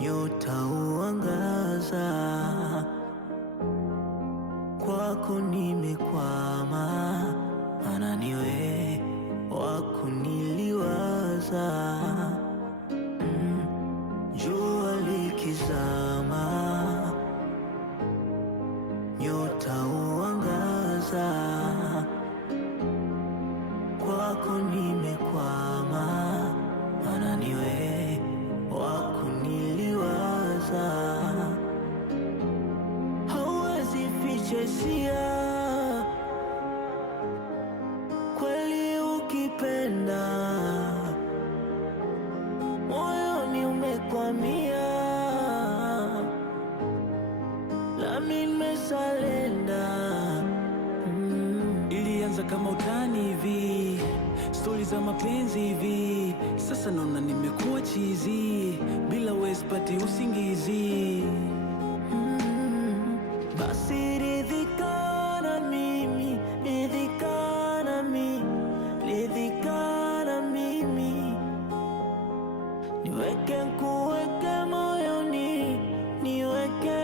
nyota huangaza, kwako nimekwama, maana niwe wako niliwaza. Jua likizama, nyota huangaza, kwako nimekwama, maana niwe wako niliwaza. Hauwezi ficha hisia, kweli ukipenda moyoni umekwamia, nami nimesalenda. Ilianza kama utani hivi, stori za mapenzi hivi, sasa naona nimekuwa chizi, bila wewe sipati usingizi. Basi ridhika na mimi, ridhika na mimi, ridhika na mimi, niweke kuweke moyoni, niweke